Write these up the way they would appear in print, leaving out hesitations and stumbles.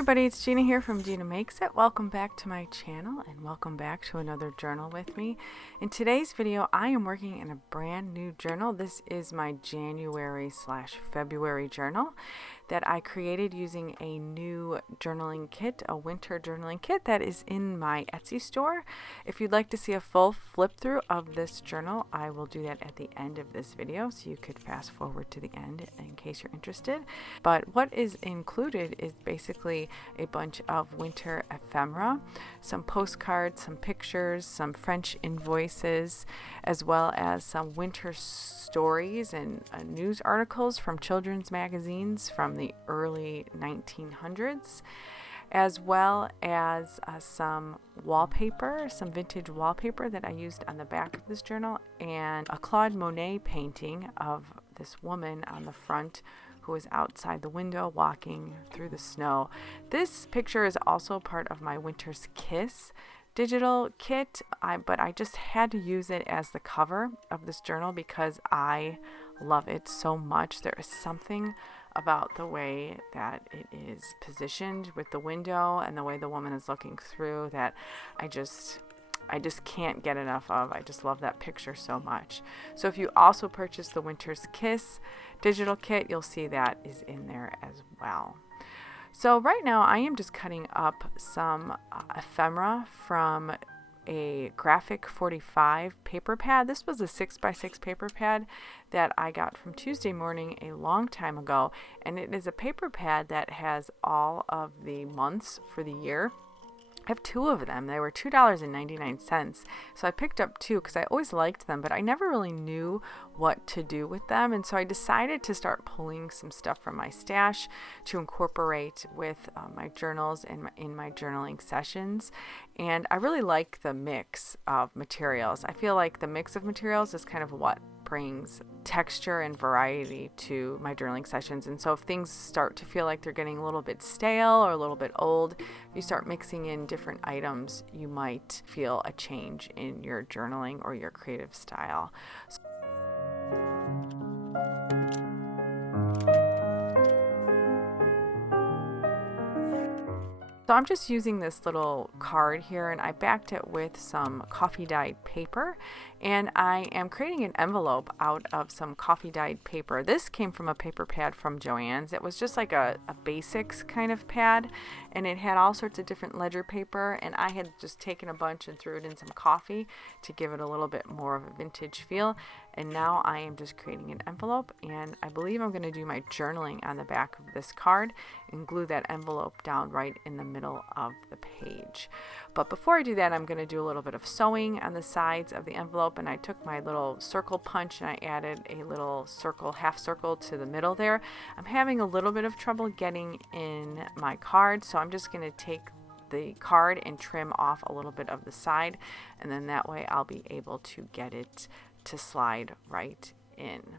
everybody, it's Gina here from Gina Makes It. Welcome back to my channel and welcome back to another journal with me. In today's video, I am working in a brand new journal. This is my January/February journal that I created using a new journaling kit, a winter journaling kit that is in my Etsy store. If you'd like to see a full flip through of this journal, I will do that at the end of this video, so you could fast forward to the end in case you're interested. But what is included is basically a bunch of winter ephemera, some postcards, some pictures, some French invoices, as well as some winter stories and news articles from children's magazines from the early 1900s, as well as some wallpaper, some vintage wallpaper that I used on the back of this journal, and a Claude Monet painting of this woman on the front who is outside the window walking through the snow. This picture is also part of my Winter's Kiss digital kit, but I just had to use it as the cover of this journal because I love it so much. There is something about the way that it is positioned with the window and the way the woman is looking through that I just can't get enough of. I just love that picture so much. So if you also purchase the Winter's Kiss digital kit, you'll see that is in there as well. So right now I am just cutting up some ephemera from a Graphic 45 paper pad. This was a 6x6 paper pad that I got from Tuesday Morning a long time ago, and it is a paper pad that has all of the months for the year. I have two of them. They were $2.99. So I picked up two because I always liked them, but I never really knew what to do with them. And so I decided to start pulling some stuff from my stash to incorporate with my journals and in my journaling sessions. And I really like the mix of materials. I feel like the mix of materials is kind of what brings texture and variety to my journaling sessions. And so if things start to feel like they're getting a little bit stale or a little bit old, if you start mixing in different items, you might feel a change in your journaling or your creative style. So I'm just using this little card here, and I backed it with some coffee dyed paper, and I am creating an envelope out of some coffee dyed paper. This came from a paper pad from Joann's. It was just like a basics kind of pad, and it had all sorts of different ledger paper, and I had just taken a bunch and threw it in some coffee to give it a little bit more of a vintage feel. And now I am just creating an envelope, and I believe I'm going to do my journaling on the back of this card and glue that envelope down right in the middle of the page. But before I do that, I'm going to do a little bit of sewing on the sides of the envelope, and I took my little circle punch and I added a little circle, half circle to the middle there. I'm having a little bit of trouble getting in my card, so I'm just going to take the card and trim off a little bit of the side, and then that way I'll be able to get it to slide right in.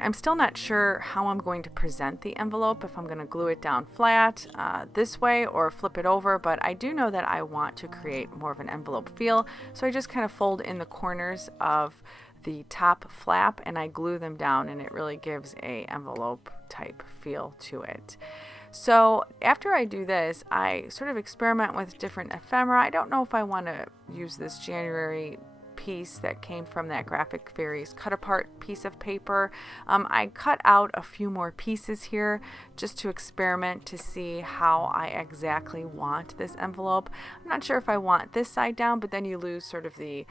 I'm still not sure how I'm going to present the envelope, if I'm going to glue it down flat this way or flip it over, but I do know that I want to create more of an envelope feel, so I just kind of fold in the corners of the top flap and I glue them down, and it really gives a envelope type feel to it. So after I do this, I sort of experiment with different ephemera. I don't know if I want to use this January piece that came from that Graphic Fairies cut apart piece of paper. I cut out a few more pieces here just to experiment to see how I exactly want this envelope. I'm not sure if I want this side down, but then you lose sort of the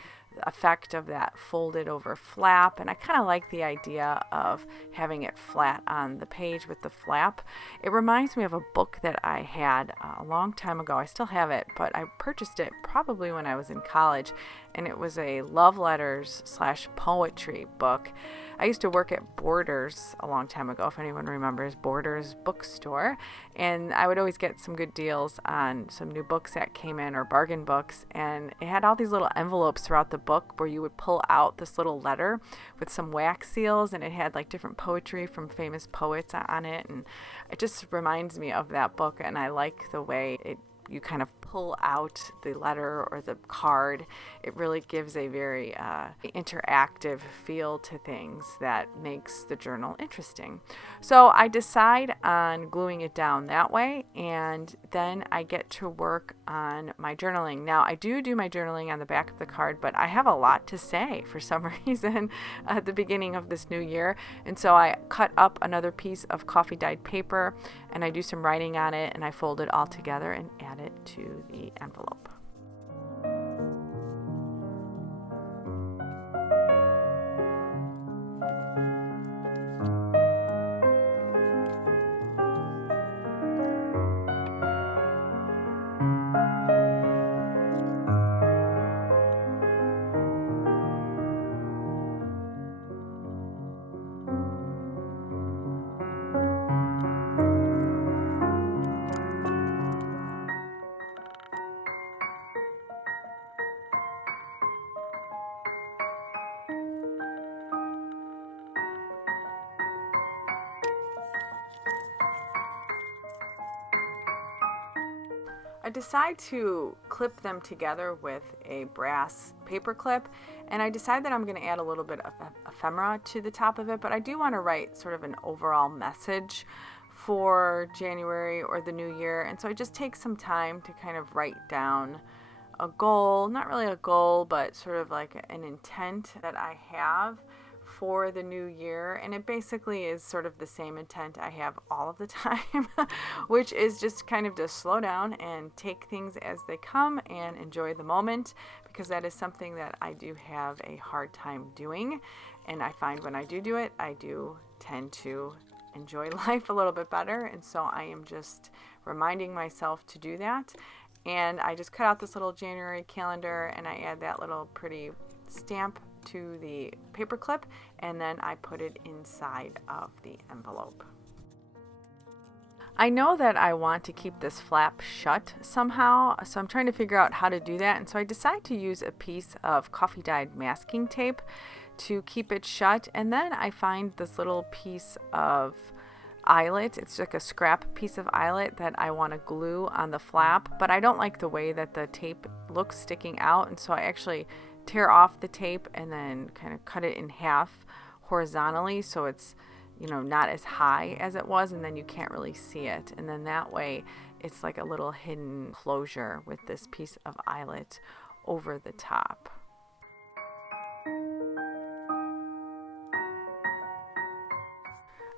effect of that folded over flap, and I kind of like the idea of having it flat on the page with the flap. It reminds me of a book that I had a long time ago. I still have it, but I purchased it probably when I was in college, and it was a love letters / poetry book. I used to work at Borders a long time ago, if anyone remembers Borders bookstore, and I would always get some good deals on some new books that came in, or bargain books, and it had all these little envelopes throughout the book where you would pull out this little letter with some wax seals, and it had like different poetry from famous poets on it, and it just reminds me of that book, and I like the way you kind of pull out the letter or the card. It really gives a very interactive feel to things that makes the journal interesting. So I decide on gluing it down that way, and then I get to work on my journaling. Now, I do my journaling on the back of the card, but I have a lot to say for some reason at the beginning of this new year, and so I cut up another piece of coffee dyed paper, and I do some writing on it, and I fold it all together and add it to the envelope. I decide to clip them together with a brass paper clip, and I decide that I'm going to add a little bit of ephemera to the top of it, but I do want to write sort of an overall message for January or the new year, and so I just take some time to kind of write down a goal, not really a goal, but sort of like an intent that I have for the new year, and it basically is sort of the same intent I have all of the time, which is just kind of to slow down and take things as they come and enjoy the moment, because that is something that I do have a hard time doing, and I find when I do it, I do tend to enjoy life a little bit better, and so I am just reminding myself to do that. And I just cut out this little January calendar, and I add that little pretty stamp to the paper clip, and then I put it inside of the envelope. I know that I want to keep this flap shut somehow, so I'm trying to figure out how to do that, and so I decide to use a piece of coffee dyed masking tape to keep it shut, and then I find this little piece of eyelet. It's like a scrap piece of eyelet that I want to glue on the flap, but I don't like the way that the tape looks sticking out, and so I actually tear off the tape and then kind of cut it in half horizontally so it's, not as high as it was, and then you can't really see it, and then that way it's like a little hidden closure with this piece of eyelet over the top.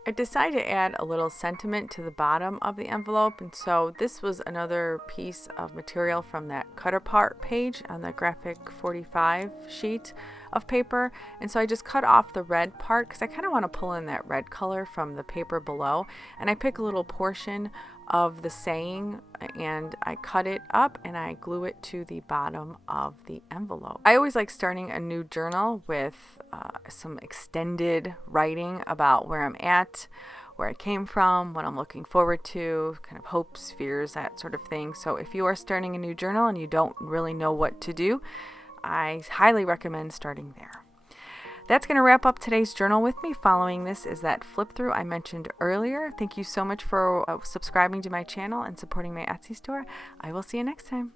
I decided to add a little sentiment to the bottom of the envelope, and so this was another piece of material from that cut apart page on the graphic 45 sheet of paper, and so I just cut off the red part because I kind of want to pull in that red color from the paper below, and I pick a little portion of the saying and I cut it up and I glue it to the bottom of the envelope. I always like starting a new journal with some extended writing about where I'm at, where I came from, what I'm looking forward to, kind of hopes, fears, that sort of thing. So if you are starting a new journal and you don't really know what to do, I highly recommend starting there. That's going to wrap up today's journal with me. Following this is that flip through I mentioned earlier. Thank you so much for subscribing to my channel and supporting my Etsy store. I will see you next time.